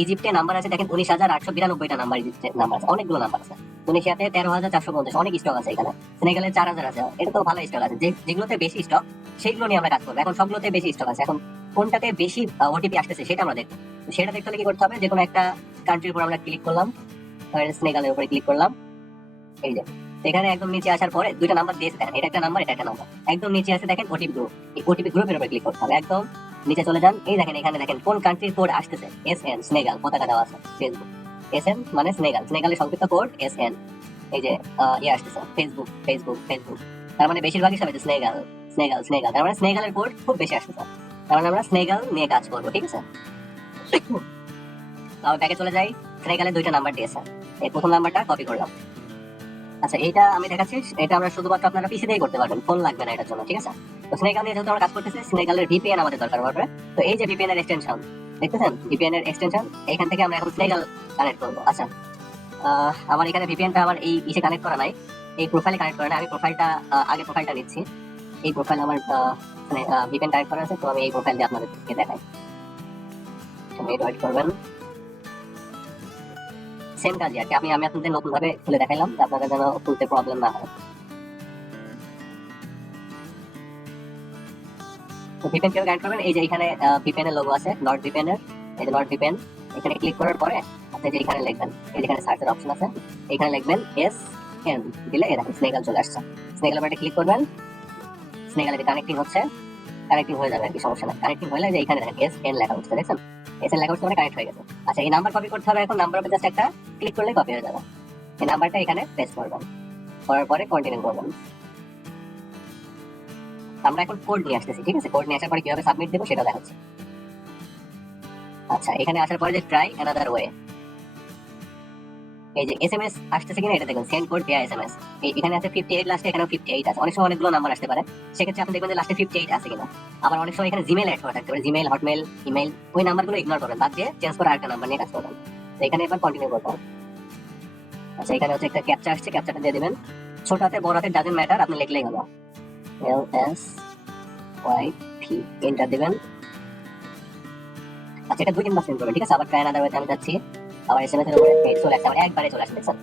ইজিপ্টে number আছে দেখেন 19,892টা number, ইজিপ্টে number আছে, অনেকগুলো নাম্বার আছে। তুনিশিয়াতে 13,450, অনেক স্টক আছে এখানে। সেনেগালে 4,000 আছে, এটা তো ভালো স্টক আছে। যেগুলোতে বেশি স্টক সেগুলো নিয়ে আমরা কাজ করবো। এখন সবগুলোতে বেশি স্টক আছে, এখন কোনটাতে বেশি ওটিপি আসতেছে সেটা আমরা দেখবো। সেটা দেখতে হলে কি করতে হবে, যে কোনো একটা কান্ট্রির উপর আমরা ক্লিক করলাম, সেনেগালের উপরে ক্লিক করলাম। এই যে এখানে একদম নিচে আসার পরে দুইটা নাম্বার দিয়েছে দেখেন, এটা একটা নাম্বার, এটা একটা নাম্বার। একদম নিচে আছে দেখেন ওটিপি গ্রুপ, এই ওটিপি গ্রুপের উপরে ক্লিক করতে হবে। একদম নিচে চলে যান, এই দেখেন এখানে দেখেন কোন কান্ট্রির কোড আসতেছে, SN সেনেগাল পতাকা দেওয়া আছে। ফেসবুক SN মানে সেনেগাল, সেনেগালের সংক্ষিপ্ত কোড SN। এই যে ইয়ে আসতেছে ফেসবুক ফেসবুক ফেসবুক, তার মানে বেশিরভাগই সব সেনেগাল সেনেগাল সেনেগাল, তার মানে সেনেগালের কোড খুব বেশি আসতেছে। তার মানে আমরা সেনেগাল নিয়ে কাজ করবো, ঠিক আছে। তাহলে ব্যাকে চলে যাই, সেনেগালের দুইটা নাম্বার দিয়েছে, এই প্রথম নাম্বারটা কপি করলাম। আচ্ছা এইটা আমি দেখাচ্ছি, এটা আমরা শুধুমাত্র আপনারা পিসি দিয়েই করতে পারবেন, ফোন লাগবে না এটার জন্য, ঠিক আছে। তো স্নেগাল নিয়ে যেহেতু আমরা কাজ করতেছি, স্নেগালের VPN আমাদের দরকার পড়বে। তো এই যে VPN এর এক্সটেনশন দেখতেছেন, VPN এর এক্সটেনশন, এখান থেকে আমরা এখন স্নেগাল কানেক্ট করবো। আচ্ছা আমার এখানে VPN-টা আমার এই ইসে কানেক্ট করা নাই, এই প্রোফাইলে কানেক্ট করা নাই। আমি প্রোফাইলটা আগে প্রোফাইলটা নিচ্ছি। এই প্রোফাইল আমার মানে VPN কানেক্ট করা আছে, তো আমি এই প্রোফাইল দিয়ে আপনাদেরকে দেখাই। এটা ওয়েট করবেন, সেম কাজই আর কি। আমি আপনাদের নতুন ভাবে খুলে দেখাইলাম, আপনাদের যেন খুলতে প্রবলেম না হয়। তো VPN কিভাবে কানেক্ট করবেন, এই যে এখানে VPN এর লোগো আছে, নর্ড VPN এর, এই যে নর্ড VPN, এখানে ক্লিক করার পরে আপনি যে এখানে লিখবেন, এই যেখানে সার্চের অপশন আছে, এখানে লিখবেন SN, দিলে এই দেখেন স্নেগাল চলে আসছে। স্নেগাল বাটে ক্লিক করবেন, স্নেগাল এটা কানেক্টিং হচ্ছে, কানেক্টিং হয়ে যাবে আর কি, সমস্যা নাই। কানেক্টিং হলে যে এখানে দেখেন SN লেখা হচ্ছে, দেখছেন SN লেখা হচ্ছে মানে কানেক্ট হয়ে গেছে। আচ্ছা এই নাম্বার কপি করতে হবে, এখন নাম্বার উপরে জাস্ট একটা ক্লিক করলে কপি হয়ে যাবে। এই নাম্বারটা এখানে পেস্ট করবেন, করার পরে কন্টিনিউ করবেন। আমরা এখন কোড নিয়ে আসতেছি, ঠিক আছে। কোড নিয়ে আসার পরে কিভাবে সাবমিট দেবো সেটা দেখাচ্ছি। আচ্ছা এখানে আসার পরে যে ট্রাই অ্যানাদার ওয়ে, এই যে SMS আসতেছে কিনা এটা দেখুন, সেন্ড কোড ভিয়া SMS, এখানে আছে 58 লাস্টে, এখানেও 58 আছে। অনেক সময় অনেকগুলো নাম্বার আসতে পারে, সেক্ষেত্রে আপনি দেখবেন যে লাস্টে 58 আছে কিনা। আবার অনেক সময় এখানে জিমেল অ্যাড করা থাকতে পারে, জিমেল, হটমেল, ইমেল, ওই নাম্বারগুলো ইগনোর করবেন, বাদ দিয়ে চেঞ্জ করে আরেকটা নাম্বার নিয়ে কাজ করবেন। তো এখানে এবার কন্টিনিউ করবেন। আচ্ছা এখানে হচ্ছে একটা ক্যাপচা আসছে, ক্যাপচাটা দিয়ে দিবেন, ছোট হাতে বড় হাতে ডাজন্ট ম্যাটার, আপনি লিখলেই হলো। LSYP এন্টার দিবেন। আচ্ছা এটা 2-3 বার সেন্ড করবেন, ঠিক আছে। আবার ট্রাই অ্যানাদার ওয়েতে আমি যাচ্ছি, আবার SMS এর উপরে চলে আসছে, আবার একবারে চলে আসছে, দেখছেন।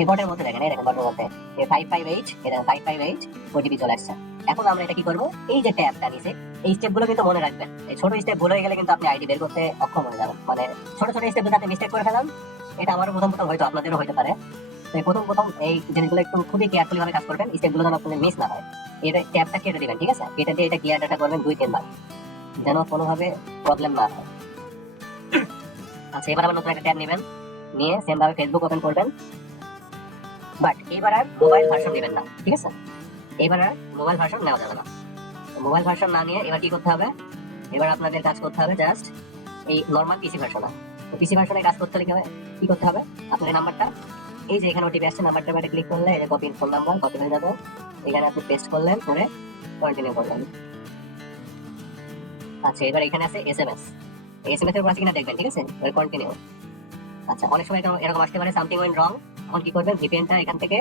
এই বটের মধ্যে দেখেন, এই দেখেন বটের মধ্যে 558, এটা 558 ওটিপি চলে আসছে। এখন আমরা এটা কি করব, এই যে ট্যাবটা নিচে, এই স্টেপগুলো কিন্তু মনে রাখবেন। এই ছোট স্টেপ ভুল হয়ে গেলে কিন্তু আপনি আইডি বের করতে অক্ষম হয়ে যাবেন। মানে ছোট ছোট স্টেপ যদি আপনি মিস্টেক করে ফেলেন, এটা আমারও প্রথম প্রথম হয়তো, আপনাদেরও হতে পারে। তো প্রথম প্রথম এই জিনিসগুলো একটু খুবই কেয়ারফুলি ভাবে কাজ করবেন, স্টেপগুলো যেন আপনাদের মিস না হয়। এটা ট্যাবটা কেটে দিবেন, ঠিক আছে। কেটে দিয়ে এটা ক্লিয়ার ডাটা করবেন 2-3 বার, যেন কোনোভাবে প্রবলেম না হয়। আচ্ছা এবার আবার নতুন একটা ট্যাব নেবেন, নিয়ে সেম ভাবে ফেসবুক ওপেন করবেন, বাট এবার আর মোবাইল ভার্সন নেবেন না, ঠিক আছে। এবার আর মোবাইল ভার্সন নেওয়া যাবে না। মোবাইল ভার্সন না নিয়ে এবার কি করতে হবে, এবার আপনাদের কাজ করতে হবে জাস্ট এই নর্মাল পিসি ভার্সনে। তো পিসি ভার্সনে কাজ করতে হলে কি করতে হবে, আপনার এই নাম্বারটা, এই যে এখানে ওটিপি আসছে, নাম্বারটার বাইরে ক্লিক করলে এই যে কপি ফোন নাম্বার কপি হয়ে যাবে, এখানে আপনি পেস্ট করলেন, করে কন্টিনিউ করলেন। আচ্ছা এবার এখানে আছে SMS, SMS এর উপর আছে কিনা দেখবেন, ঠিক আছে। এবার কন্টিনিউ। আচ্ছা অনেক সময় এরকম আসতে পারে সামথিং ওয়েন্ট রং, তখন কি করবেন, VPN-টা এখান থেকে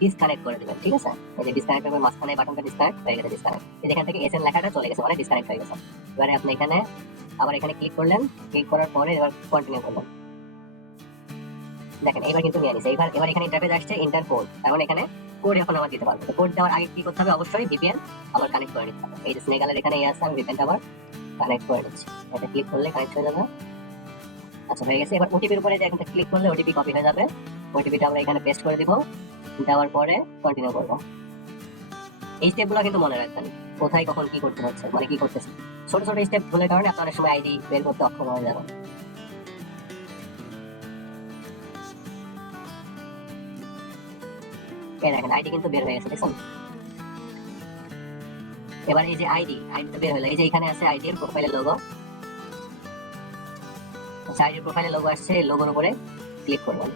ডিসকানেক্ট করে দিবেন, ঠিক আছে। এই যে ডিসকানেক্ট হবে, মাঝখানে বাটনটা ডিসকানেক্ট হয়ে গেছে, ডিসকানেক্ট, এই এখান থেকে SN লেখাটা চলে গেছে, মানে ডিসকানেক্ট হয়ে গেছে। এবারে আপনি এখানে আবার এখানে ক্লিক করলেন, ক্লিক করার পরে এবার কন্টিনিউ করলেন। দেখেন এবার কিন্তু নিয়ে নিছে। এবার এখানে ইন্টারফেস আসছে এন্টার কোড, তার মানে এখানে কোড এখন আমরা দিতে পারবো। কোড দেওয়ার আগে কি করতে হবে, অবশ্যই VPN আবার কানেক্ট করে নিতে হবে। এই যে স্নেগালের এখানে আছে, আমি VPN-টা আবার কানেক্ট করে নিচ্ছি, এটা ক্লিক করলে কানেক্ট হয়ে যাবে। আচ্ছা হয়ে গেছে। এবার ওটিপির উপরে যে এখানে ক্লিক করলে ওটিপি কপি হয়ে যাবে, ওটিপিটা আমরা এখানে পেস্ট করে দিব, দেওয়ার পরে কন্টিনিউ করব। এই স্টেপগুলো কিন্তু মনে রাখবেন, কোথায় কখন কি করতে হচ্ছে, মানে কি করতেছে। ছোট ছোট স্টেপ ভুলের কারণে আপনার অনেক সময় আইডি বের করতে অক্ষম হয়ে যাবে। এই দেখেন আইডি কিন্তু বের হয়ে গেছে, দেখছেন। এবার এই যে আইডি তো বের হলো, এই যে এখানে আছে আইডি এর প্রোফাইলের লোগো। আচ্ছা আইডি প্রোফাইলের লোগো আসছে, লোগোর উপরে ক্লিক করবেন।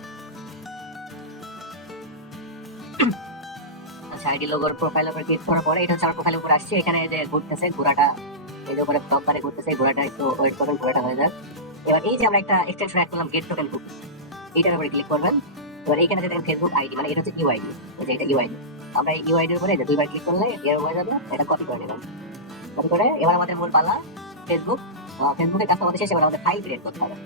আচ্ছা আইডি লোগোর প্রোফাইলের উপরে ক্লিক করার পরে এটা হচ্ছে আমার প্রোফাইলের উপরে আসছে, এখানে যে ঘুরতেছে ঘোড়াটা, এই যে উপরে টপ বারে ঘুরতেছে ঘোড়াটা, একটু ওয়েট করবেন ঘোড়াটা হয়ে যাক। এবার এই যে আমরা একটা এক্সটেনশন অ্যাড করলাম, গেট টোকেন বুক, এইটার উপরে ক্লিক করবেন। এবার এইখানে যে দেখেন ফেসবুক আইডি, মানে এটা হচ্ছে ইউআইডি, এই যে এটা ইউআইডি, আমরা এই ইউআইডির উপরে যে দুইবার ক্লিক করলে এর হয়ে যাবে, এটা কপি করে নেবেন। কপি করে এবার আমাদের মূল পাল্লা ফেসবুকের কাছে আমাদের শেষ, এবার আমাদের ফাইল ক্রিয়েট করতে হবে।